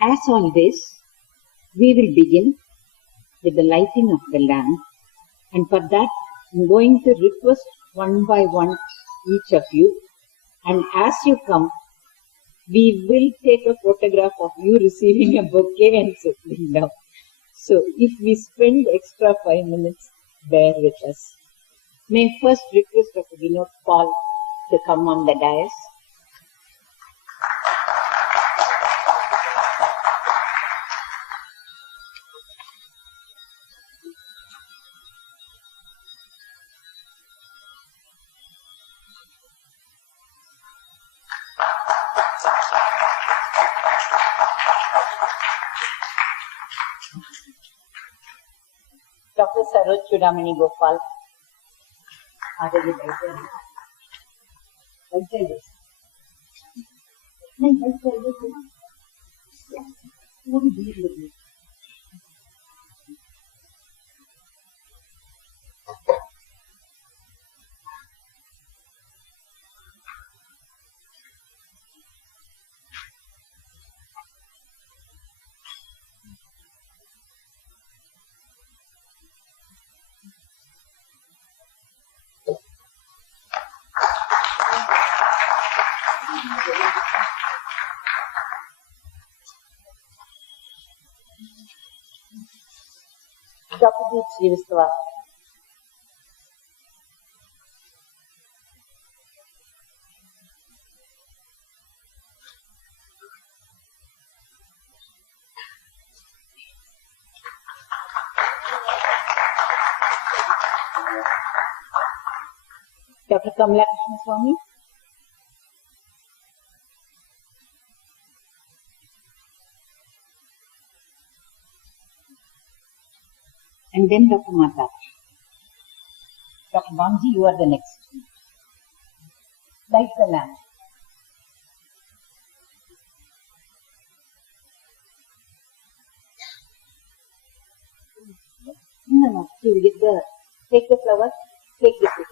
As always, we will begin with the lighting of the lamp, and for that I'm going to request one by one each of you, and as you come, we will take a photograph of you receiving a bouquet and sitting down. So if we spend extra 5 minutes, bear with us. May I first request Dr. Vinod Paul to come on the dais. Dr. Saroj Chudamani Gopal. Dr. Deep Srivastava. Dr. Kamala Krishna Swami. And then Dr. Mata. Dr. Bamji, you are the next. Light the lamp. No, you get the, take the flower, take the picture.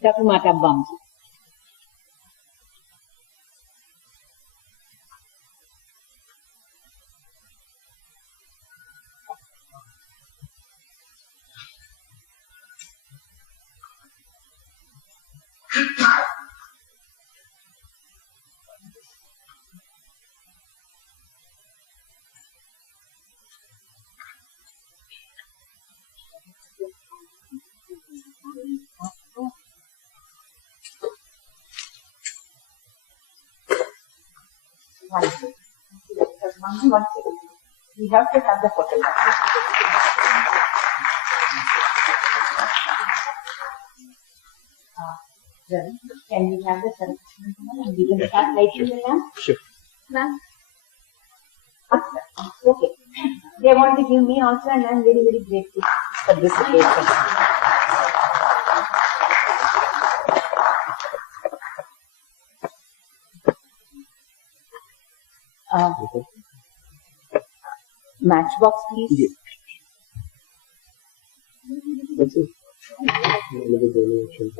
Dr. Mata Bamji. One second. We have to have the photograph. Then, can we have the celebration and we can start lighting the lamp? Sure. Ma'am? Okay. They want to give me also, and I am very, very grateful for this occasion. Matchbox, please. Yes. That's it. Another donation.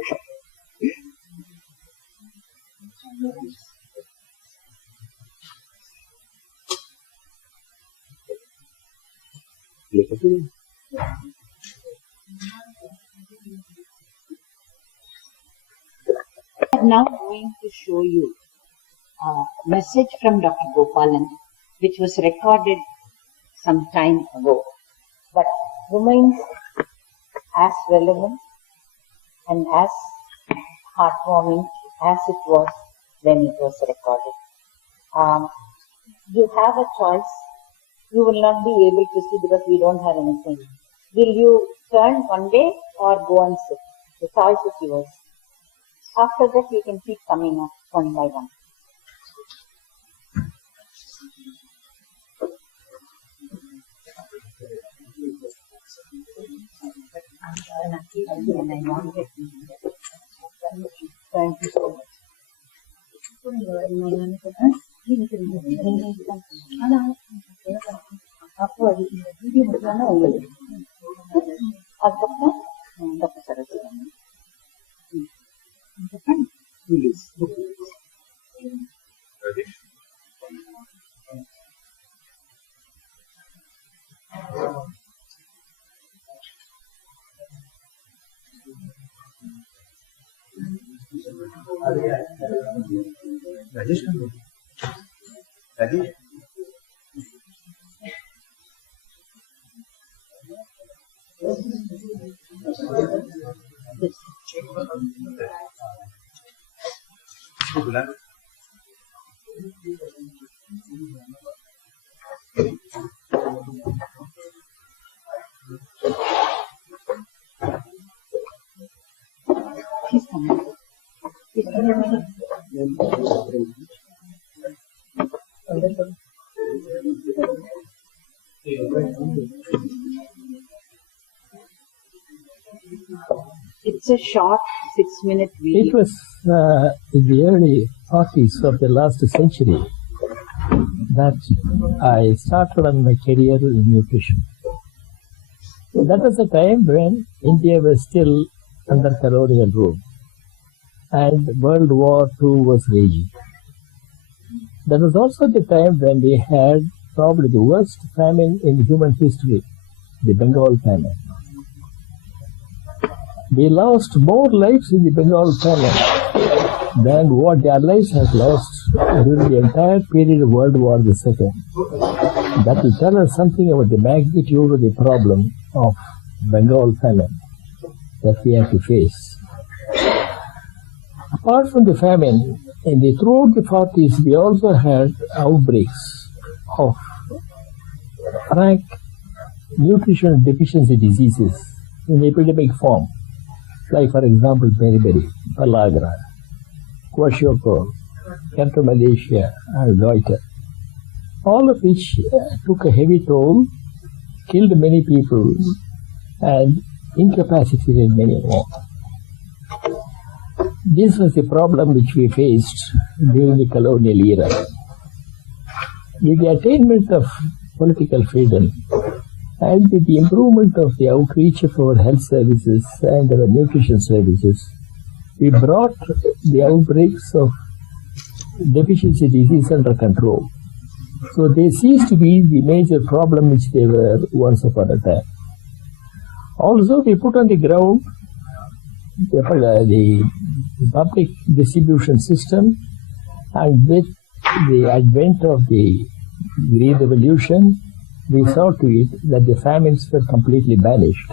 I am now going to show you a message from Dr. Gopalan, which was recorded some time ago, but remains as relevant and as heartwarming as it was when it was recorded. You have a choice. You will not be able to see because we don't have anything. Will you turn one way or go and sit? The choice is yours. After that, you can keep coming up one by one. Thank you so much. Dr. Saraswati. Rajesh, Rajesh. He's coming. He's coming. It's a short 6-minute video. It was in the early 40s of the last century that I started on my career in nutrition. That was a time when India was still under colonial rule and World War II was raging. That was also the time when we had probably the worst famine in human history, the Bengal famine. We lost more lives in the Bengal famine than what the Allies had lost during the entire period of World War II. That will tell us something about the magnitude of the problem of Bengal famine that we have to face. Apart from the famine, throughout the 40s, we also had outbreaks of frank nutrition deficiency diseases in epidemic form, like for example beriberi, pellagra, kwashiorkor, Malaysia, and goiter, all of which took a heavy toll, killed many people, and incapacitated many more. This was the problem which we faced during the colonial era. With the attainment of political freedom and with the improvement of the outreach of our health services and our nutrition services, we brought the outbreaks of deficiency disease under control. So they ceased to be the major problem which they were once upon a time. Also, we put on the ground the public distribution system, and with the advent of the Green Revolution, we saw to it that the famines were completely banished.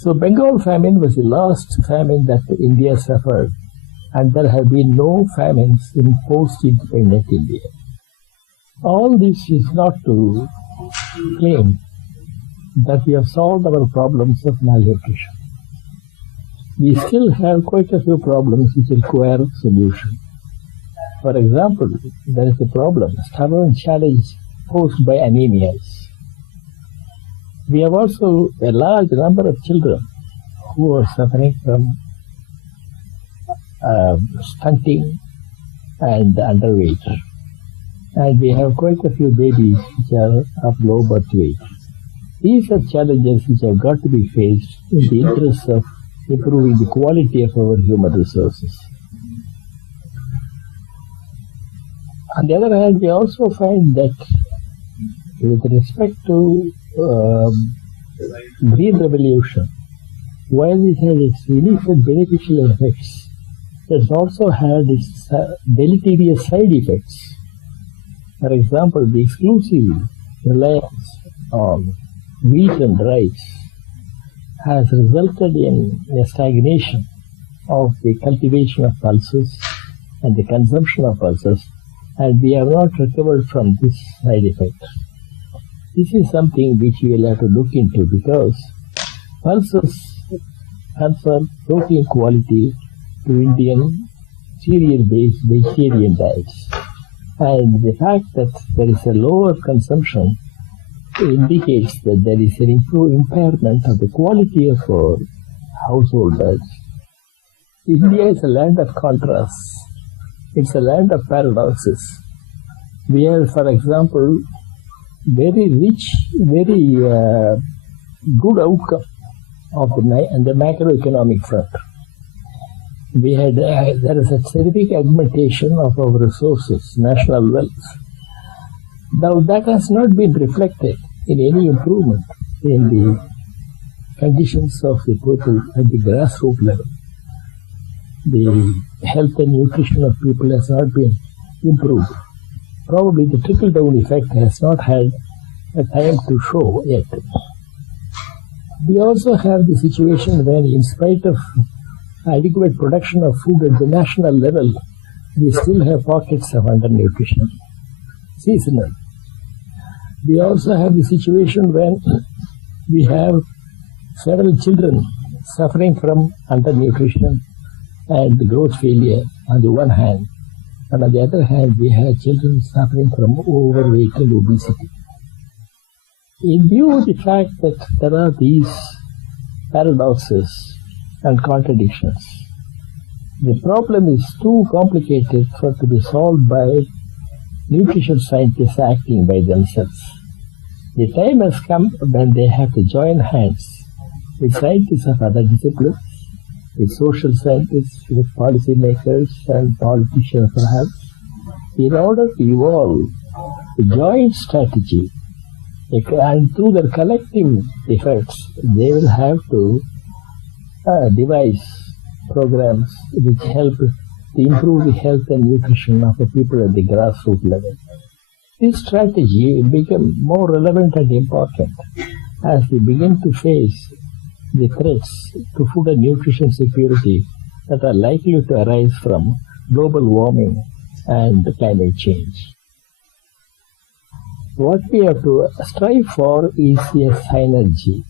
So Bengal famine was the last famine that India suffered, and there have been no famines in post-independent India. All this is not to claim that we have solved our problems of malnutrition. We still have quite a few problems which require solution. For example, there is a problem, a stubborn challenge posed by anemias. We have also a large number of children who are suffering from stunting and underweight. And we have quite a few babies which are of low birth weight. These are challenges which have got to be faced in the interest of improving the quality of our human resources. On the other hand, we also find that with respect to Green Revolution, while it had its initial beneficial effects, it has also had its deleterious side effects. For example, the exclusive reliance on wheat and rice has resulted in a stagnation of the cultivation of pulses and the consumption of pulses, and we have not recovered from this side effect. This is something which we will have to look into, because pulses confer protein quality to Indian cereal-based vegetarian diets, and the fact that there is a lower consumption indicates that there is an impairment of the quality of our household diets. India is a land of contrasts. It's a land of paradoxes. We have, for example, very rich, very good outcome of the macroeconomic front. We had there is a scientific augmentation of our resources, national wealth. Now that has not been reflected in any improvement in the conditions of the people at the grassroots level. the health and nutrition of people has not been improved. Probably the trickle-down effect has not had a time to show yet. We also have the situation when, in spite of adequate production of food at the national level, we still have pockets of undernutrition, seasonal. We also have the situation when we have several children suffering from undernutrition and growth failure on the one hand, and on the other hand, we have children suffering from overweight and obesity. In view of the fact that there are these paradoxes and contradictions, the problem is too complicated for to be solved by nutrition scientists acting by themselves. The time has come when they have to join hands with scientists of other disciplines, with social scientists, with policymakers and politicians perhaps, in order to evolve a joint strategy. And through their collective efforts, they will have to devise programs which help to improve the health and nutrition of the people at the grassroots level. This strategy will become more relevant and important as we begin to face the threats to food and nutrition security that are likely to arise from global warming and climate change. What we have to strive for is a synergy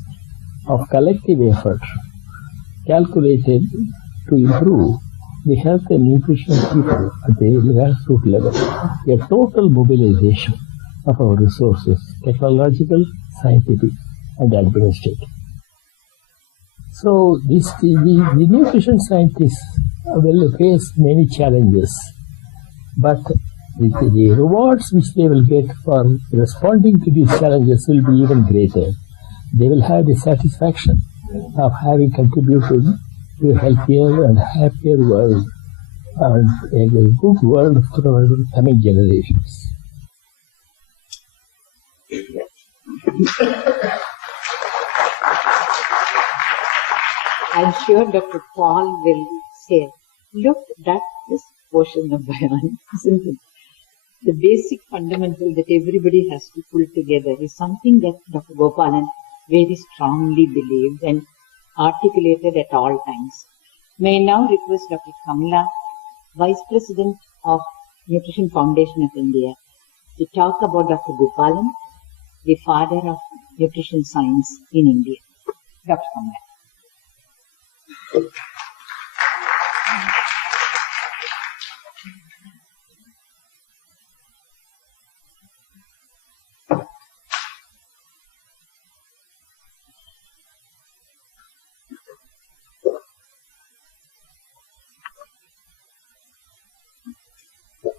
of collective effort calculated to improve the health and nutrition of people at the grassroots level, a total mobilization of our resources, technological, scientific, and administrative. So the nutrition scientists will face many challenges, but the rewards which they will get for responding to these challenges will be even greater. They will have the satisfaction of having contributed to a healthier and happier world and a good world for our coming generations. I'm sure Dr. Paul will say, look, that's this portion of Bayan, isn't it? The basic fundamental that everybody has to pull together is something that Dr. Gopalan very strongly believed and articulated at all times. May I now request Dr. Kamla, Vice President of Nutrition Foundation of India, to talk about Dr. Gopalan, the father of nutrition science in India. Dr. Kamla.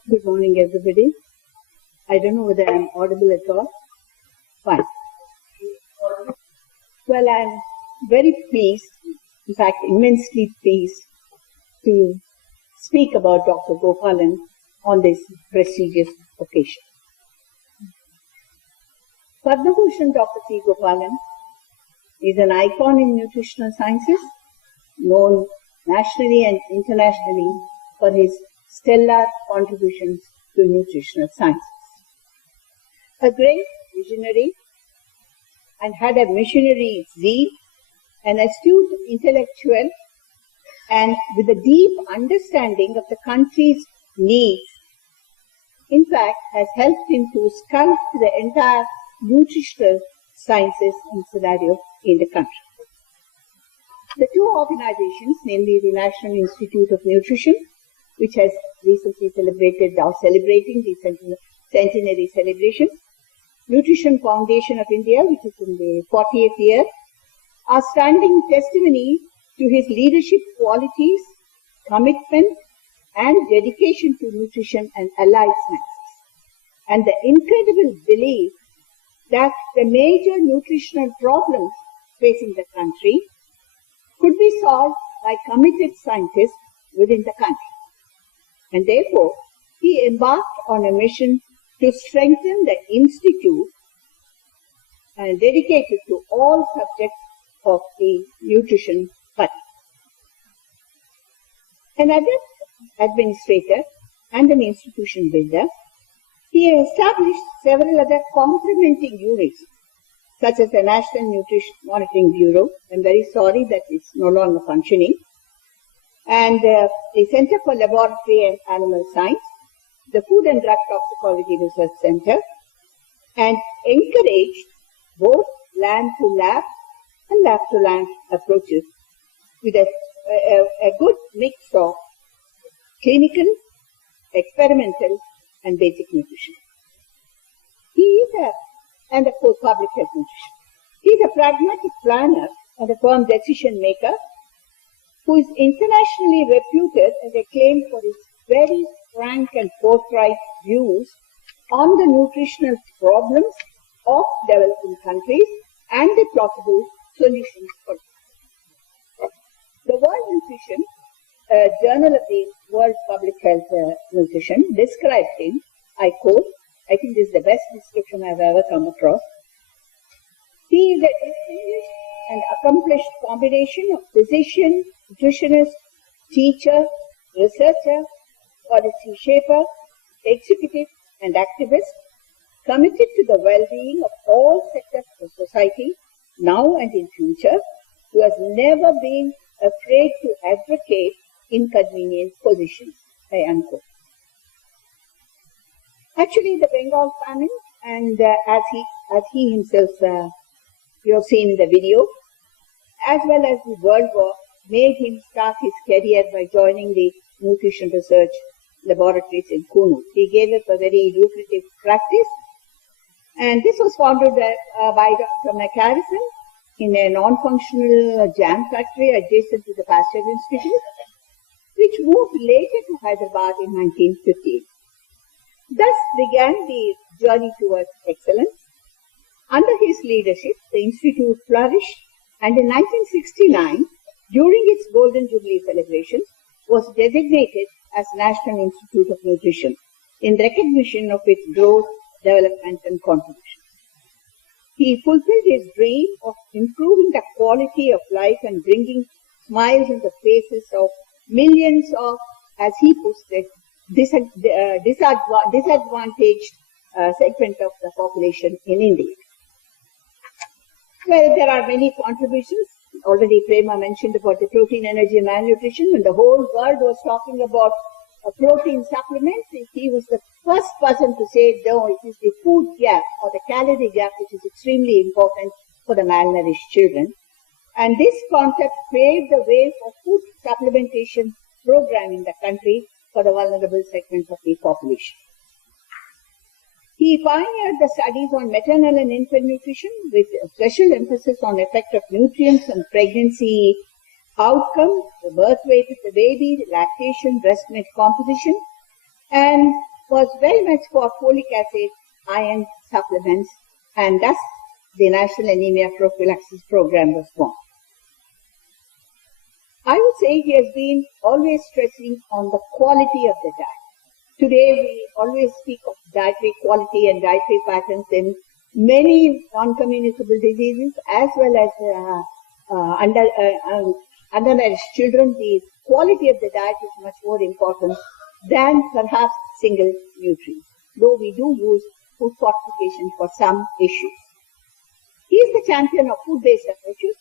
Good morning, everybody. I don't know whether I'm audible at all. Fine. Well, I'm very pleased, in fact, immensely pleased to speak about Dr. Gopalan on this prestigious occasion. Padma Bhushan Dr. C. Gopalan is an icon in nutritional sciences, known nationally and internationally for his stellar contributions to nutritional sciences. A great visionary and had a missionary zeal, an astute intellectual, and with a deep understanding of the country's needs, in fact, has helped him to sculpt the entire nutritional sciences and scenario in the country. The two organizations, namely the National Institute of Nutrition, which has recently celebrated, now celebrating the centenary celebration, Nutrition Foundation of India, which is in the 40th year, are standing testimony to his leadership qualities, commitment, and dedication to nutrition and allied sciences, and the incredible belief that the major nutritional problems facing the country could be solved by committed scientists within the country. And therefore, he embarked on a mission to strengthen the institute and dedicated to all subjects of the nutrition study. An adept administrator and an institution builder, he established several other complementing units, such as the National Nutrition Monitoring Bureau. I'm very sorry that it's no longer functioning. And the Center for Laboratory and Animal Science, the Food and Drug Toxicology Research Center, and encouraged both land-to-lab and lab-to-land approaches with a good mix of clinical, experimental, and basic nutrition. And of course, public health nutrition. He is a pragmatic planner and a firm decision maker who is internationally reputed and acclaimed for his very frank and forthright views on the nutritional problems of developing countries and the possible solutions for them. The World Nutrition Journal of the World Public Health Nutrition described him, I quote, I think this is the best description I've ever come across. He is a distinguished and accomplished combination of physician, nutritionist, teacher, researcher, policy shaper, executive, and activist, committed to the well-being of all sectors of society, now and in future, who has never been afraid to advocate inconvenient positions, I unquote. Actually, the Bengal famine, and as he himself, you have seen in the video, as well as the World War, made him start his career by joining the nutrition research laboratories in Kunu. He gave up a very lucrative practice, and this was founded by Dr. McCarrison in a non-functional jam factory adjacent to the Pasteur Institute, which moved later to Hyderabad in 1958. Thus began the journey towards excellence. Under his leadership, the Institute flourished, and in 1969, during its Golden Jubilee celebrations, was designated as National Institute of Nutrition in recognition of its growth, development, and contribution. He fulfilled his dream of improving the quality of life and bringing smiles on the faces of millions of, as he puts it, disadvantaged segment of the population in India. Well, there are many contributions. Already Prema mentioned about the protein, energy, and malnutrition. When the whole world was talking about protein supplements, he was the first person to say, no, it is the food gap or the calorie gap which is extremely important for the malnourished children. And this concept paved the way for food supplementation program in the country for the vulnerable segments of the population. He pioneered the studies on maternal and infant nutrition with a special emphasis on effect of nutrients on pregnancy outcome, the birth weight of the baby, the lactation, breast milk composition, and was very much for folic acid, iron supplements, and thus the National Anemia Prophylaxis Program was formed. I would say he has been always stressing on the quality of the diet. Today we always speak of dietary quality and dietary patterns in many non-communicable diseases as well as undernourished children. The quality of the diet is much more important than perhaps single nutrients, though we do use food fortification for some issues. He is the champion of food-based approaches,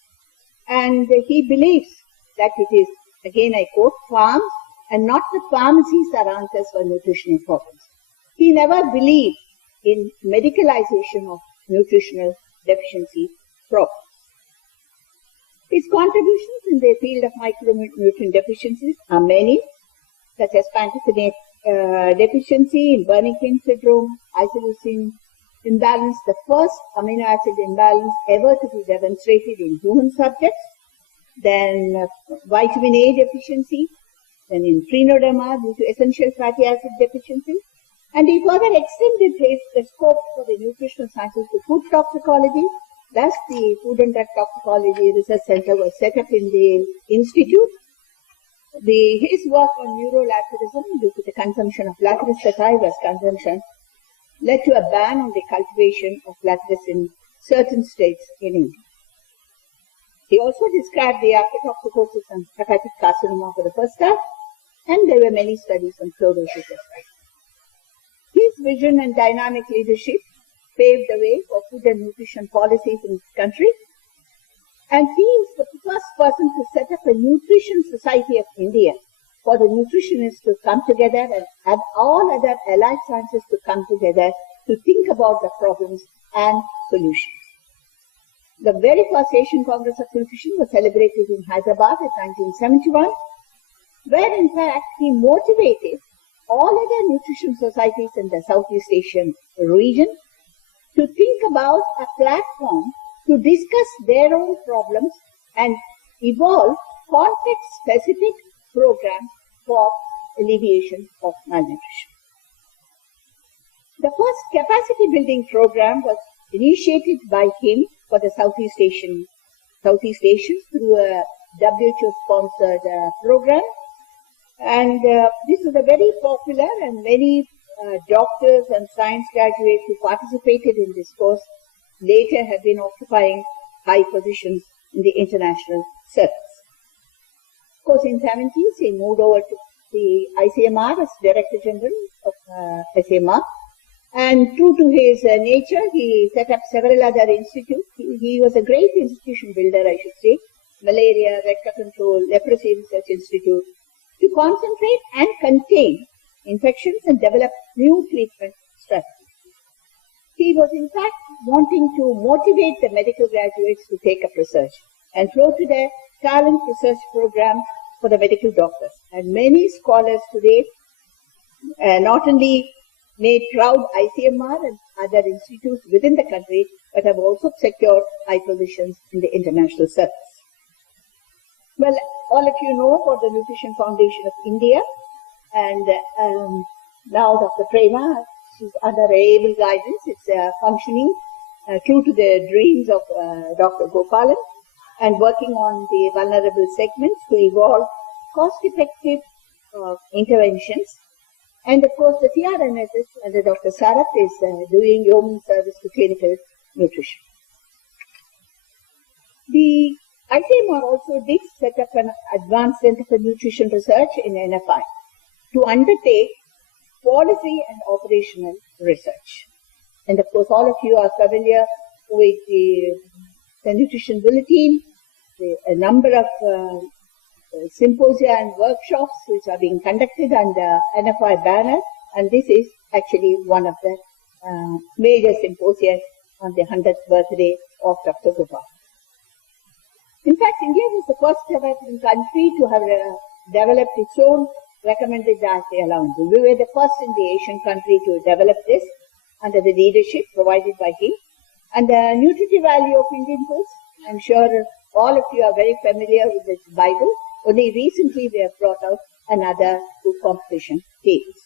and he believes that it is, again I quote, farms and not the pharmacies are answers for nutritional problems. He never believed in medicalization of nutritional deficiency problems. His contributions in the field of micronutrient deficiencies are many, such as pantothenate deficiency in Burning syndrome, isoleucine imbalance, the first amino acid imbalance ever to be demonstrated in human subjects, then vitamin A deficiency, then in Frenoderma due to essential fatty acid deficiency, and he further extended the scope for the nutritional sciences to food toxicology. Thus, the Food and Drug Toxicology Research Center was set up in the institute. His work on neurolaterism due to the consumption of lateris sativus consumption led to a ban on the cultivation of lateris in certain states in India. He also described the aflatoxicosis and hepatic carcinoma for the first time and there were many studies on fluorosis as well. His vision and dynamic leadership paved the way for food and nutrition policies in this country, and he is the first person to set up a nutrition society of India for the nutritionists to come together and all other allied sciences to come together to think about the problems and solutions. The very first Asian Congress of Nutrition was celebrated in Hyderabad in 1971, where in fact he motivated all other nutrition societies in the Southeast Asian region to think about a platform to discuss their own problems and evolve context-specific programs for alleviation of malnutrition. The first capacity building program was initiated by him for the Southeast Asians through a WHO-sponsored program. And this was a very popular, and many doctors and science graduates who participated in this course later have been occupying high positions in the international circles. Of course, in the 70s, he moved over to the ICMR as Director General of ICMR. And true to his nature, he set up several other institutes. He was a great institution builder, I should say. Malaria, Vector Control, Leprosy Research Institute, to concentrate and contain infections and develop new treatment strategies. He was in fact wanting to motivate the medical graduates to take up research and floated a talent research program for the medical doctors. And many scholars today not only made proud ICMR and other institutes within the country, but have also secured high positions in the international circles. Well, all of you know about the Nutrition Foundation of India, and now Dr. Prema, she's under able guidance. It's functioning true to the dreams of Dr. Gopalan, and working on the vulnerable segments to evolve cost-effective interventions. And of course, the CRNSS under Dr. Sarath is doing yeoman service to clinical nutrition. The ICMR also did set up an advanced center for nutrition research in NFI to undertake policy and operational research. And of course, all of you are familiar with the nutrition bulletin, a number of symposia and workshops which are being conducted under NFI banner, and this is actually one of the major symposia on the 100th birthday of Dr. Gopal. In fact, India was the first developing country to have developed its own recommended dietary allowances. We were the first in the Asian country to develop this under the leadership provided by him. And the nutritive value of Indian foods, I'm sure all of you are very familiar with this Bible. Only recently we have brought out another food competition tales.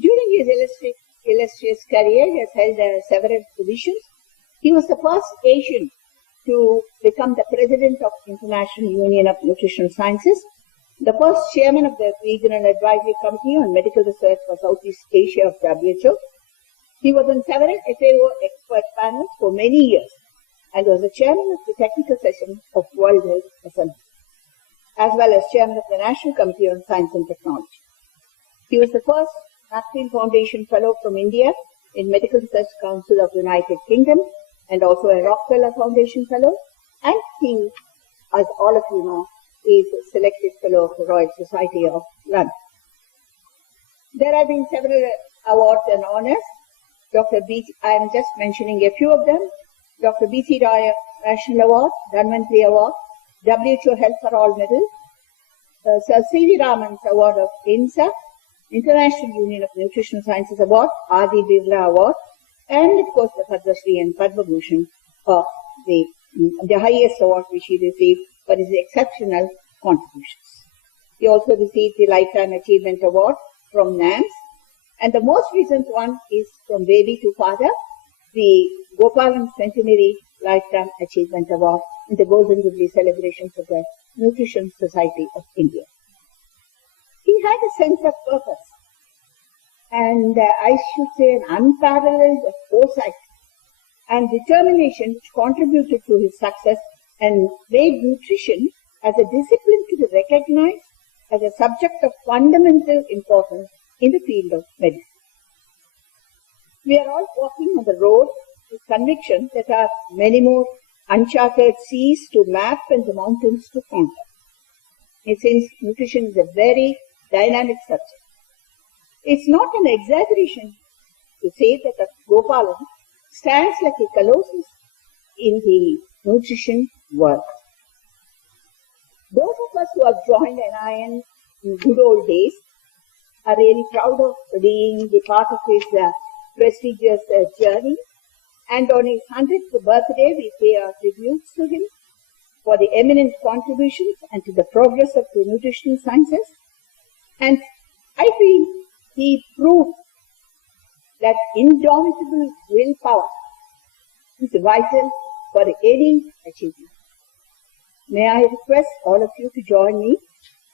During his illustrious career, he has held several positions. He was the first Asian to become the president of International Union of Nutritional Sciences, the first chairman of the Regional Advisory Committee on Medical Research for Southeast Asia of WHO. He was on several FAO expert panels for many years and was the chairman of the technical session of World Health Assembly, as well as chairman of the National Committee on Science and Technology. He was the first Napkin Foundation Fellow from India in Medical Research Council of the United Kingdom, and also a Rockefeller Foundation Fellow, and he, as all of you know, is a selected Fellow of the Royal Society of London. There have been several awards and honors. I am just mentioning a few of them. Dr. B.C. Roy National Award, Dhanvantri Award, WHO Health for All Medal, Sir C.V. Raman's Award of INSA, International Union of Nutritional Sciences Award, R.D. Birla Award, and of course the Padma Shri and Padma Bhushan, the highest award which he received for his exceptional contributions. He also received the Lifetime Achievement Award from NAMS, and the most recent one is from baby to father, the Gopalan Centenary Lifetime Achievement Award in the Golden Jubilee celebrations of the Nutrition Society of India. He had a sense of purpose, and I should say an unparalleled foresight and determination which contributed to his success and made nutrition as a discipline to be recognized as a subject of fundamental importance in the field of medicine. We are all walking on the road with conviction that there are many more uncharted seas to map and the mountains to conquer. And since nutrition is a very dynamic subject, it's not an exaggeration to say that Dr. Gopalan stands like a colossus in the nutrition world. Those of us who have joined NIN in good old days are really proud of being the part of his prestigious journey. And on his 100th birthday, we pay our tributes to him for the eminent contributions and to the progress of the nutritional sciences. And I feel he proved that indomitable willpower is vital for any achievement. May I request all of you to join me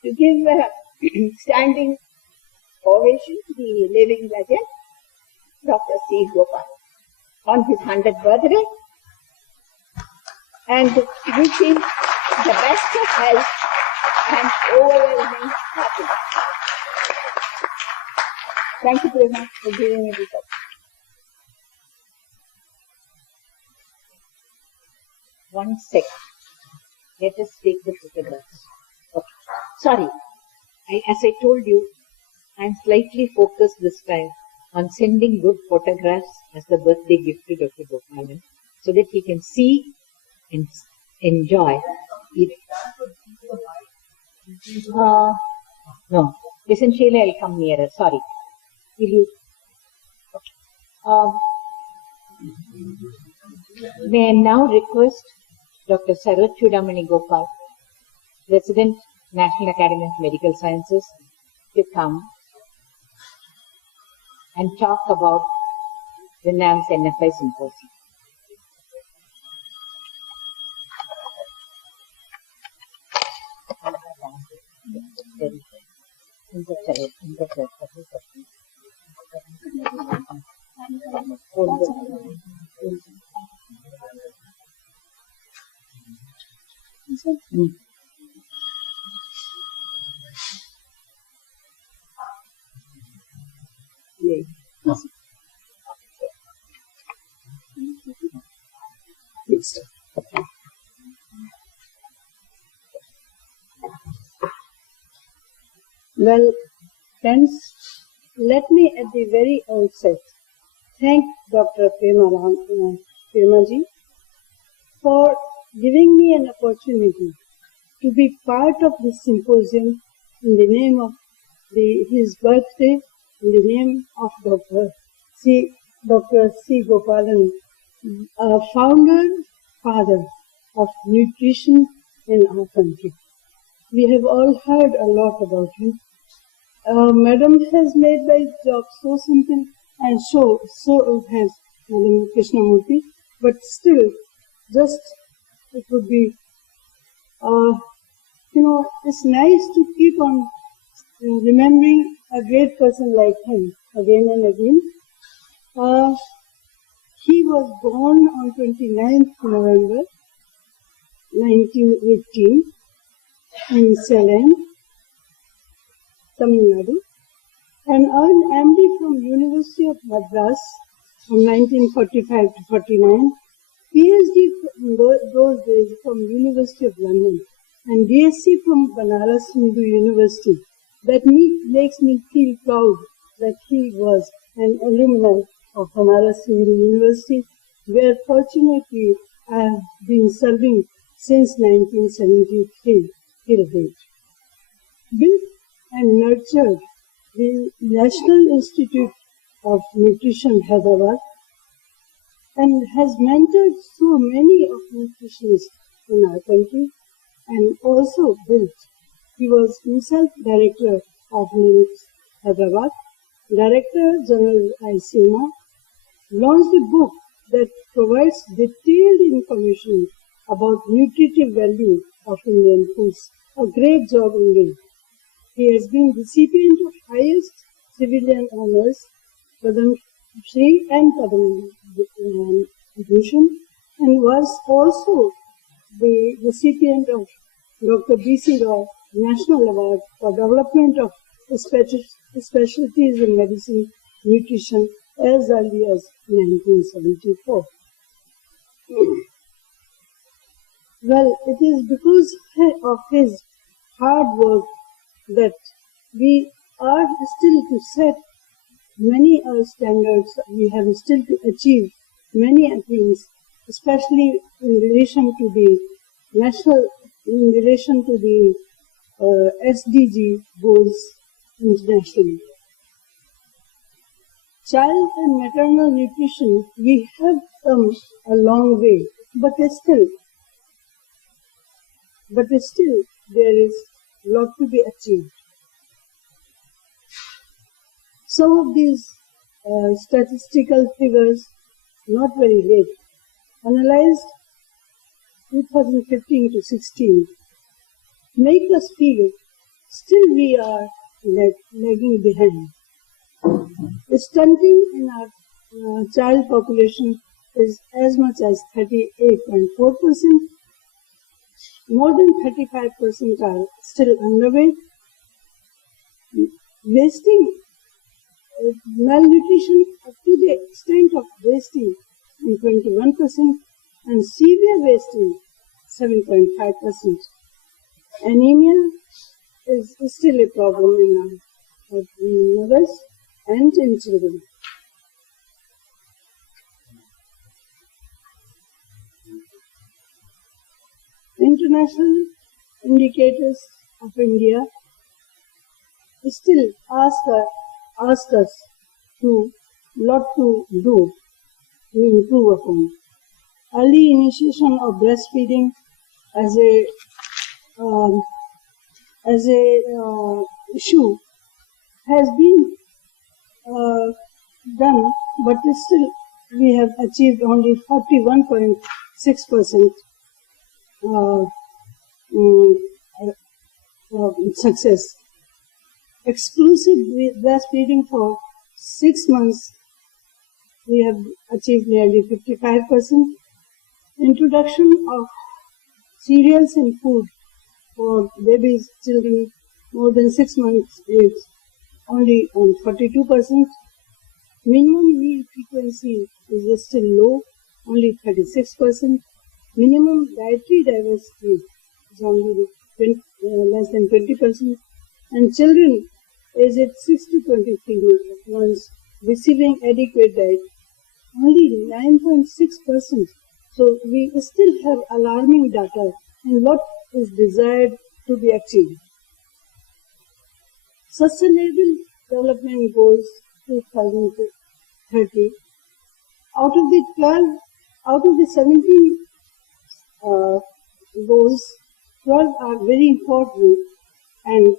to give a standing ovation to the living legend, Dr. C. Gopal, on his 100th birthday, and wish him the best of health and overwhelming happiness. Thank you very much for giving me this opportunity. One second. Let us take the photographs. Okay. Sorry. As I told you, I am slightly focused this time on sending good photographs as the birthday gift to Dr. Gopalan so that he can see and enjoy it. No. Essentially, I'll come nearer. Sorry. Will you? Okay. May I now request Dr. Saroj Chudamani Gopal, President, National Academy of Medical Sciences, to come and talk about the NAMS NFI Symposium. Well, friends, let me at the very outset thank Dr. Premaji for giving me an opportunity to be part of this symposium in the name of his birthday, in the name of Dr. C. Gopalan, founder, father of nutrition in our country. We have all heard a lot about him. Madam has made my job so simple, and so has Madam Krishnamurti, but still, just it would be, it's nice to keep on remembering a great person like him again and again. He was born on 29th November 1918 in Salem, Tamil Nadu, and earned MD from University of Madras from 1945 to 49, PhD in those days from University of London, and BSc from Banaras Hindu University. That makes me feel proud that he was an alumni of Banaras Hindu University, where fortunately I have been serving since 1973 till date. Built and nurtured the National Institute of Nutrition, Hyderabad, and has mentored so many of nutritionists in our country, and also built. He was himself director of NIMS Hyderabad, Director General ICMA, launched a book that provides detailed information about nutritive value of Indian foods. A great job indeed. He has been recipient of highest civilian honors, Padam Shri and Padam Bhushan, and was also the recipient of Dr. B.C. Roy National Award for Development of Specialties in Medicine, Nutrition as early as 1974. Well, it is because of his hard work that we are still to set many standards, we have still to achieve many things, especially in relation to the SDG goals internationally. Child and maternal nutrition, we have come a long way, but still there is a lot to be achieved. Some of these statistical figures, not very late, analyzed 2015 to 16, make us feel still we are lagging behind. The stunting in our child population is as much as 38.4%. More than 35% are still underweight. Malnutrition up to the extent of wasting in 21% and severe wasting 7.5%. Anemia is still a problem in our mothers and in children. International indicators of India still ask us to lot to do to improve upon. Early initiation of breastfeeding as a issue has been done, but still we have achieved only 41.6% success. Exclusive breastfeeding for 6 months, we have achieved nearly 55%. Introduction of cereals in food for babies, children more than 6 months age, only on 42%. Minimum meal frequency is still low, only 36%. Minimum dietary diversity is only less than 20%. And children aged 6 to 23 months receiving adequate diet, only 9.6%. So we still have alarming data and what is desired to be achieved. Sustainable Development Goals 2030. Out of the 17 goals, 12 are very important and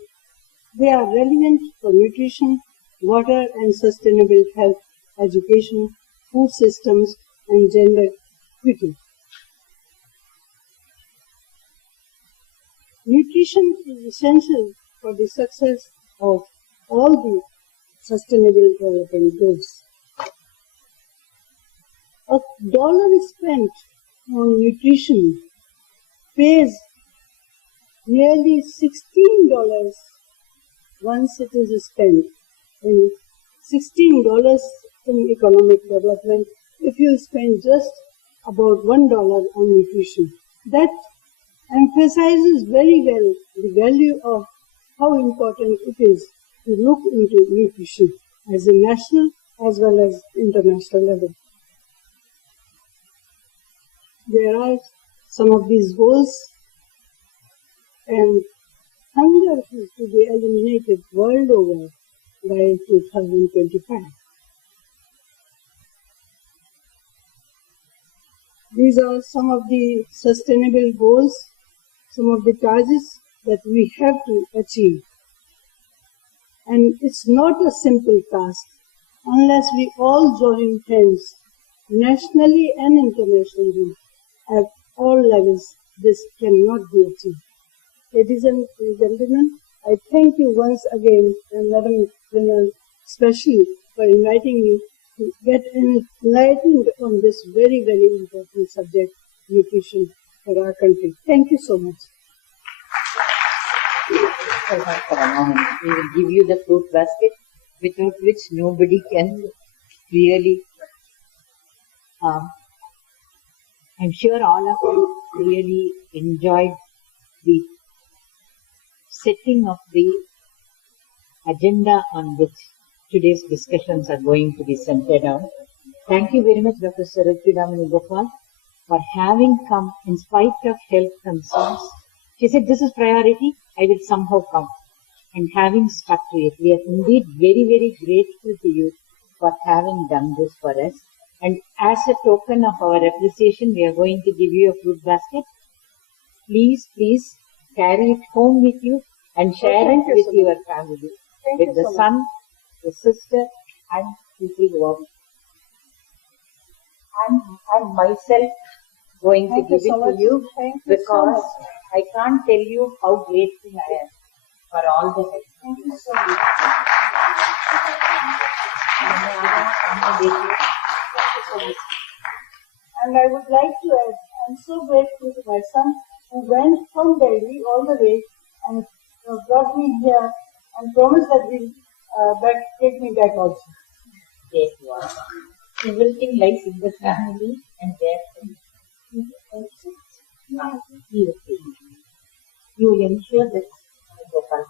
they are relevant for nutrition, water and sustainable health, education, food systems and gender equity. Nutrition is essential for the success of all the sustainable development goals. $1 spent on nutrition pays nearly $16 once it is spent. And $16 in economic development if you spend just about $1 on nutrition. That emphasizes very well the value of how important it is to look into nutrition as a national as well as international level. There are some of these goals, and hunger is to be eliminated world over by 2025. These are some of the sustainable goals, some of the targets that we have to achieve. And it's not a simple task unless we all join hands, nationally and internationally, at all levels. This cannot be achieved. Ladies and gentlemen, I thank you once again, and Madam Premier, especially for inviting me to get enlightened on this very, very important subject, nutrition for our country. Thank you so much. for a moment. We will give you the fruit basket, without which nobody can really. I'm sure all of you really enjoyed the setting of the agenda on which today's discussions are going to be centered on. Thank you very much, Dr. Sarojini Gopal, for having come in spite of health concerns. She said, this is priority, I will somehow come. And having stuck to it, we are indeed very, very grateful to you for having done this for us. And as a token of our appreciation, we are going to give you a fruit basket. Please carry it home with you and share it with your family, with the son, the sister, and people who are. I'm myself going to give it to you because I can't tell you how grateful I am for all the help. Thank you so much. And I would like to add, I'm so grateful to my son who went from Delhi all the way and brought me here and promised that he'll take me back also. Yes, wow. Everything lies in the family and their friends. You will ensure that, Gopal.